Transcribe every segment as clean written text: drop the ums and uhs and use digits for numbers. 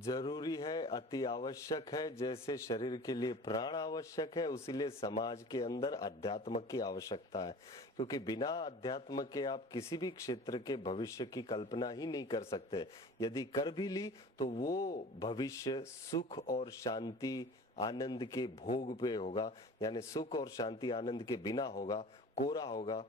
जरूरी है, अति आवश्यक है। जैसे शरीर के लिए प्राण आवश्यक है, उसीलिए समाज के अंदर अध्यात्म की आवश्यकता है। क्योंकि बिना अध्यात्म के आप किसी भी क्षेत्र के भविष्य की कल्पना ही नहीं कर सकते। यदि कर भी ली तो वो भविष्य सुख और शांति आनंद के भोग पे होगा, यानी सुख और शांति आनंद के बिना होगा, कोरा होगा।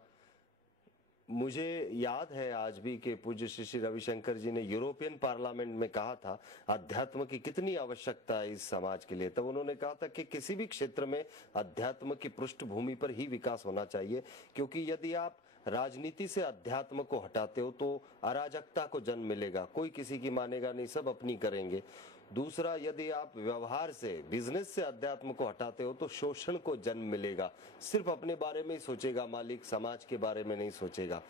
मुझे याद है आज भी कि पूज्य श्री श्री रविशंकर जी ने यूरोपियन पार्लियामेंट में कहा था अध्यात्म की कितनी आवश्यकता है इस समाज के लिए। तब उन्होंने कहा था कि किसी भी क्षेत्र में अध्यात्म की पृष्ठभूमि पर ही विकास होना चाहिए, क्योंकि यदि आप राजनीति से अध्यात्म को हटाते हो तो अराजकता को जन्म मिलेगा, कोई किसी की मानेगा नहीं, सब अपनी करेंगे। दूसरा, यदि आप व्यवहार से बिजनेस से अध्यात्म को हटाते हो तो शोषण को जन्म मिलेगा, सिर्फ अपने बारे में ही सोचेगा मालिक, समाज के बारे में नहीं सोचेगा।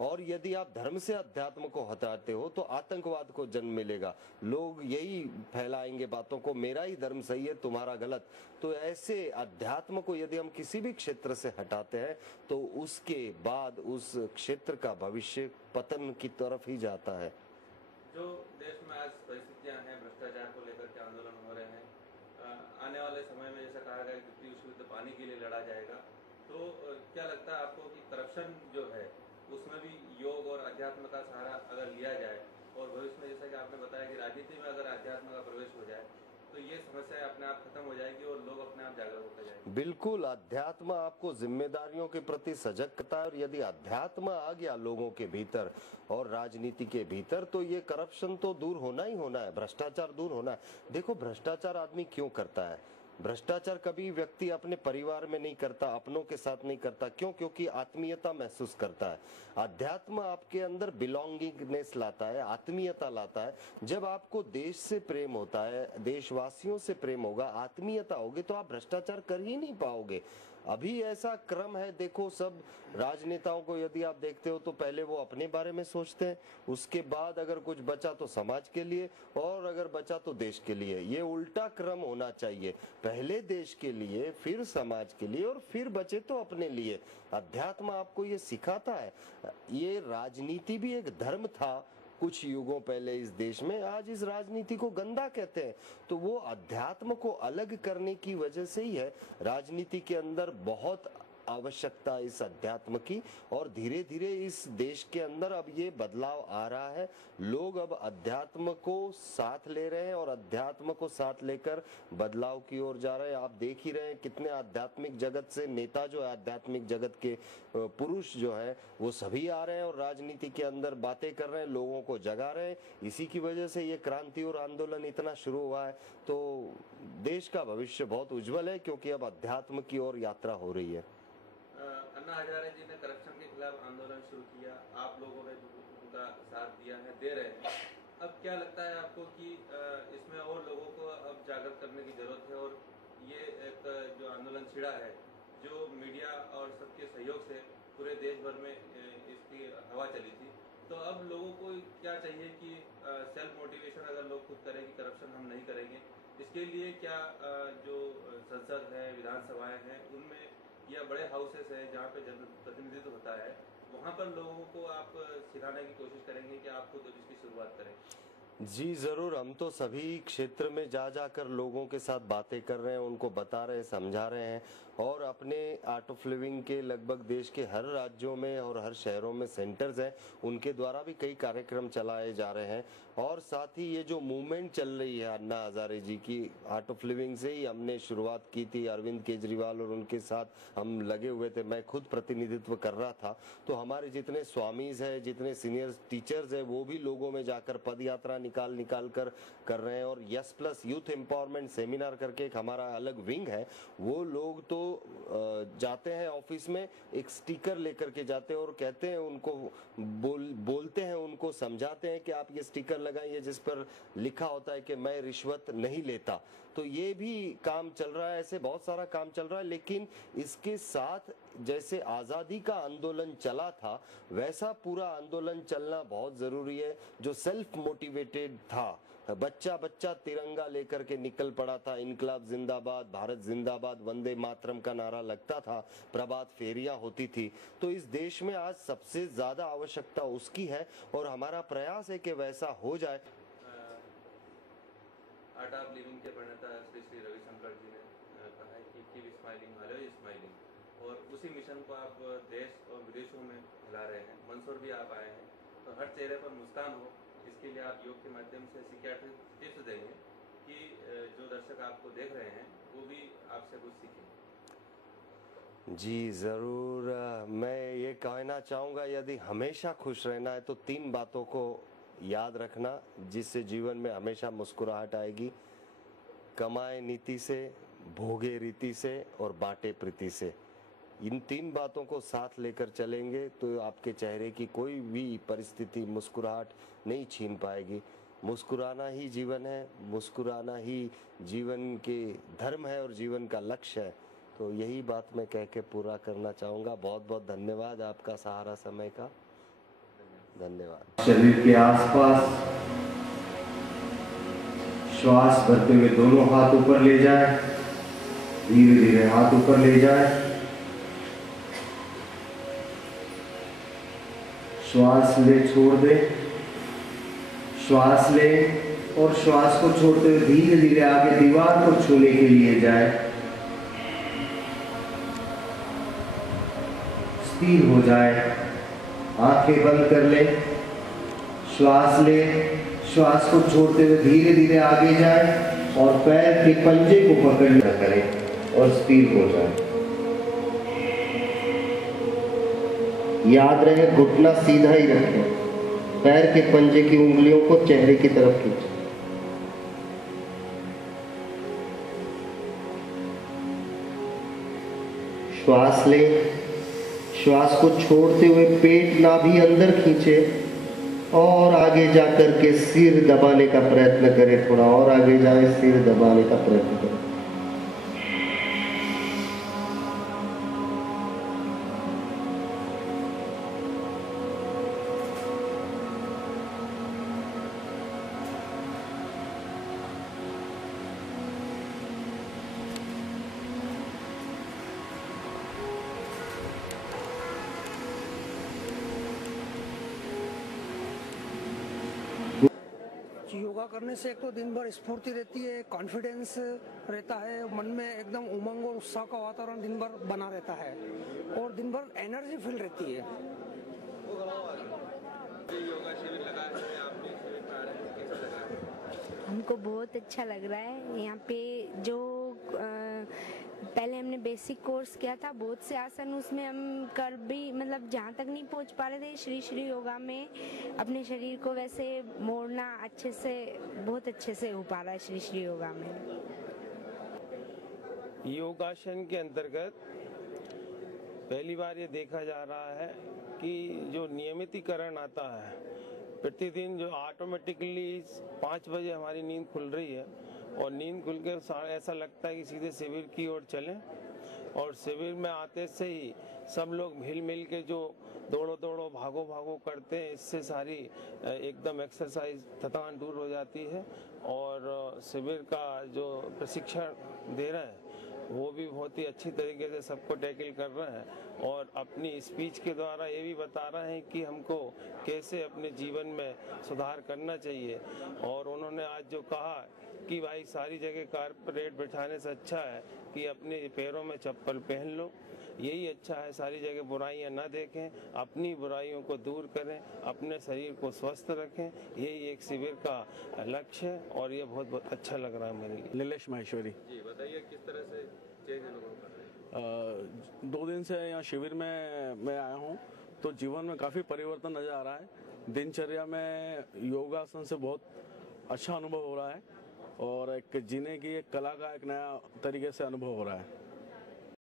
और यदि आप धर्म से अध्यात्म को हटाते हो तो आतंकवाद को जन्म मिलेगा, लोग यही फैलाएंगे बातों को, मेरा ही धर्म सही है तुम्हारा गलत। तो ऐसे अध्यात्म को यदि हम किसी भी क्षेत्र से हटाते हैं तो उसके बाद उस क्षेत्र का भविष्य पतन की तरफ ही जाता है। जो देश में आज परिस्थितियां हैं, भ्रष्टाचार को लेकर के आंदोलन हो रहे हैं, आने वाले समय में जैसा कहा गया कि द्वितीय विश्व युद्ध पानी के लिए लड़ा जाएगा, तो क्या लगता है आपको कि करप्शन जो है उसमें भी योग और अध्यात्म का सहारा अगर लिया जाए, और भविष्य में जैसा कि आपने बताया कि राजनीति में अगर अध्यात्म का प्रवेश हो जाए तो ये समस्या अपने आप खत्म हो जाएगी और लोग अपने आप जागरूक होते जाएंगे? बिल्कुल, अध्यात्म आपको जिम्मेदारियों के प्रति सजग करता है, और यदि अध्यात्म आ गया लोगों के भीतर और राजनीति के भीतर तो ये करप्शन तो दूर होना ही होना है, भ्रष्टाचार दूर होना है। देखो, भ्रष्टाचार आदमी क्यों करता है? भ्रष्टाचार कभी व्यक्ति अपने परिवार में नहीं करता, अपनों के साथ नहीं करता। क्यों? क्योंकि आत्मीयता महसूस करता है। अध्यात्म आपके अंदर बिलोंगिंगनेस लाता है, आत्मीयता लाता है। जब आपको देश से प्रेम होता है, देशवासियों से प्रेम होगा, आत्मीयता होगी, तो आप भ्रष्टाचार कर ही नहीं पाओगे। अभी ऐसा क्रम है, देखो, सब राजनेताओं को यदि आप देखते हो तो पहले वो अपने बारे में सोचते हैं, उसके बाद अगर कुछ बचा तो समाज के लिए, और अगर बचा तो देश के लिए। ये उल्टा क्रम होना चाहिए, पहले देश के लिए, फिर समाज के लिए, और फिर बचे तो अपने लिए। अध्यात्म आपको ये सिखाता है। ये राजनीति भी एक धर्म था कुछ युगों पहले इस देश में, आज इस राजनीति को गंदा कहते हैं। तो वो अध्यात्म को अलग करने की वजह से ही है। राजनीति के अंदर बहुत आवश्यकता इस अध्यात्म की, और धीरे धीरे इस देश के अंदर अब ये बदलाव आ रहा है। लोग अब अध्यात्म को साथ ले रहे हैं और अध्यात्म को साथ लेकर बदलाव की ओर जा रहे हैं। आप देख ही रहे हैं कितने आध्यात्मिक जगत से नेता जो है, आध्यात्मिक जगत के पुरुष जो है, वो सभी आ रहे हैं और राजनीति के अंदर बातें कर रहे हैं, लोगों को जगा रहे हैं। इसी की वजह से ये क्रांति और आंदोलन इतना शुरू हुआ है। तो देश का भविष्य बहुत उज्जवल है, क्योंकि अब अध्यात्म की ओर यात्रा हो रही है। अन्ना हजारे जी ने करप्शन के खिलाफ आंदोलन शुरू किया, आप लोगों ने उनका साथ दिया है, दे रहे हैं। अब क्या लगता है आपको कि इसमें और लोगों को अब जागरूक करने की जरूरत है, और ये एक जो आंदोलन छिड़ा है, जो मीडिया और सबके सहयोग से पूरे देश भर में इसकी हवा चली थी, तो अब लोगों को क्या चाहिए कि सेल्फ मोटिवेशन अगर लोग खुद करें कि करप्शन हम नहीं करेंगे, इसके लिए क्या जो संसद है, विधानसभाएं हैं, उनमें या बड़े हाउसेस हैं जहाँ पे जन प्रतिनिधित्व होता है, वहाँ पर लोगों को आप सिखाने की कोशिश करेंगे कि आप खुद इसकी शुरुआत करें? जी जरूर, हम तो सभी क्षेत्र में जा जाकर लोगों के साथ बातें कर रहे हैं, उनको बता रहे हैं, समझा रहे हैं। और अपने आर्ट ऑफ लिविंग के लगभग देश के हर राज्यों में और हर शहरों में सेंटर्स हैं, उनके द्वारा भी कई कार्यक्रम चलाए जा रहे हैं। और साथ ही ये जो मूवमेंट चल रही है अन्ना हजारे जी की, आर्ट ऑफ लिविंग से ही हमने शुरुआत की थी। अरविंद केजरीवाल और उनके साथ हम लगे हुए थे, मैं खुद प्रतिनिधित्व कर रहा था। तो हमारे जितने स्वामीज है, जितने सीनियर टीचर्स है, वो भी लोगों में जाकर पद यात्रा निकाल कर रहे हैं। और yes plus youth empowerment seminar करके एक हमारा अलग विंग है, वो लोग तो जाते हैं ऑफिस में, एक स्टिकर लेकर के जाते हैं और कहते हैं उनको, बोलते हैं उनको, समझाते हैं कि आप ये स्टिकर लगाइए जिस पर लिखा होता है कि मैं रिश्वत नहीं लेता। तो ये भी काम चल रहा है, ऐसे बहुत सारा काम चल रहा है। लेकिन इसके साथ जैसे आजादी का आंदोलन चला था, वैसा पूरा आंदोलन चलना बहुत जरूरी है, जो सेल्फ मोटिवेटेड था। बच्चा बच्चा तिरंगा लेकर के निकल पड़ा था, इनकलाब जिंदाबाद, भारत जिंदाबाद, वंदे मातरम का नारा लगता था, प्रभात फेरियां होती थी। तो इस देश में आज सबसे ज्यादा आवश्यकता उसकी है, और हमारा प्रयास है कि वैसा हो जाए। आर्ट ऑफ लिविंग के प्रणेता श्री श्री रविशंकर जी ने कहा है कि कीप स्माइलिंग ऑलवेज स्माइलिंग, और उसी मिशन को आप देश और विदेशों में फैला रहे हैं। मंदसौर भी आप आए हैं, तो हर चेहरे पर मुस्कान हो, इसके लिए आप योग के माध्यम से सिक्योरिटी टिप्स देंगे कि जो दर्शक आपको देख रहे हैं वो भी आपसे कुछ सीखें। जी ज़रूर। मैं ये कहना चाहूँगा, यदि हमेशा खुश रहना है तो 3 बातों को याद रखना जिससे जीवन में हमेशा मुस्कुराहट आएगी। कमाए नीति से, भोगे रीति से और बांटे प्रीति से। इन 3 बातों को साथ लेकर चलेंगे तो आपके चेहरे की कोई भी परिस्थिति मुस्कुराहट नहीं छीन पाएगी। मुस्कुराना ही जीवन है, मुस्कुराना ही जीवन के धर्म है और जीवन का लक्ष्य है। तो यही बात मैं कह के पूरा करना चाहूँगा। बहुत बहुत धन्यवाद आपका सहारा समय का। धन्यवाद। शरीर के आसपास श्वास भरते हुए दोनों हाथ ऊपर ले जाए, धीरे धीरे हाथ ऊपर ले जाए, श्वास ले छोड़ दे, श्वास ले और श्वास को छोड़ते हुए धीरे धीरे आगे दीवार को छूने के लिए जाए। स्थिर हो जाए, आंखें बंद कर ले, श्वास ले, श्वास को छोड़ते हुए धीरे धीरे आगे जाए और पैर के पंजे को पकड़ना करें और स्थिर हो जाए। याद रहे घुटना सीधा ही रखें, पैर के पंजे की उंगलियों को चेहरे की तरफ खींचें। श्वास ले, श्वास को छोड़ते हुए पेट नाभि अंदर खींचे और आगे जाकर के सिर दबाने का प्रयत्न करें। थोड़ा और आगे जाए, सिर दबाने का प्रयत्न करें। योगा करने से एक तो दिन भर स्फूर्ति रहती है, कॉन्फिडेंस रहता है, मन में एकदम उमंग और उत्साह का वातावरण दिन भर बना रहता है और दिन भर एनर्जी फील रहती है। योगा शिविर लगा है, आप भी शिविर में आ रहे हैं, कैसा लग रहा है? हमको बहुत अच्छा लग रहा है। यहाँ पे जो पहले हमने बेसिक कोर्स किया था, बहुत से आसन उसमें हम कर भी मतलब जहाँ तक नहीं पहुँच पा रहे थे, श्री श्री योगा में अपने शरीर को वैसे मोड़ना अच्छे से, बहुत अच्छे से हो पा रहा है श्री श्री योगा में। योगासन के अंतर्गत पहली बार ये देखा जा रहा है कि जो नियमितीकरण आता है, प्रतिदिन जो ऑटोमेटिकली 5 बजे हमारी नींद खुल रही है और नींद खुल के ऐसा लगता है कि सीधे शिविर की ओर चलें, और शिविर में आते से ही सब लोग मिल मिल के जो दौड़ो दौड़ो भागो भागो करते हैं, इससे सारी एकदम एक्सरसाइज थकान दूर हो जाती है। और शिविर का जो प्रशिक्षण दे रहे हैं वो भी बहुत ही अच्छी तरीके से सबको टैकल कर रहे हैं और अपनी स्पीच के द्वारा ये भी बता रहे हैं कि हमको कैसे अपने जीवन में सुधार करना चाहिए। और उन्होंने आज जो कहा कि भाई सारी जगह कारपेट बिछाने से अच्छा है कि अपने पैरों में चप्पल पहन लो, यही अच्छा है। सारी जगह बुराइयां ना देखें, अपनी बुराइयों को दूर करें, अपने शरीर को स्वस्थ रखें, यही एक शिविर का लक्ष्य है और ये बहुत बहुत अच्छा लग रहा है मेरे लिए। नीलेश माहेश्वरी जी बताइए, किस तरह से चेंज अनुभव कर रहे हैं? 2 दिन से यहाँ शिविर में मैं आया हूँ तो जीवन में काफ़ी परिवर्तन नज़र आ रहा है। दिनचर्या में योगासन से बहुत अच्छा अनुभव हो रहा है और एक जीने की एक कला का एक नया तरीके से अनुभव हो रहा है।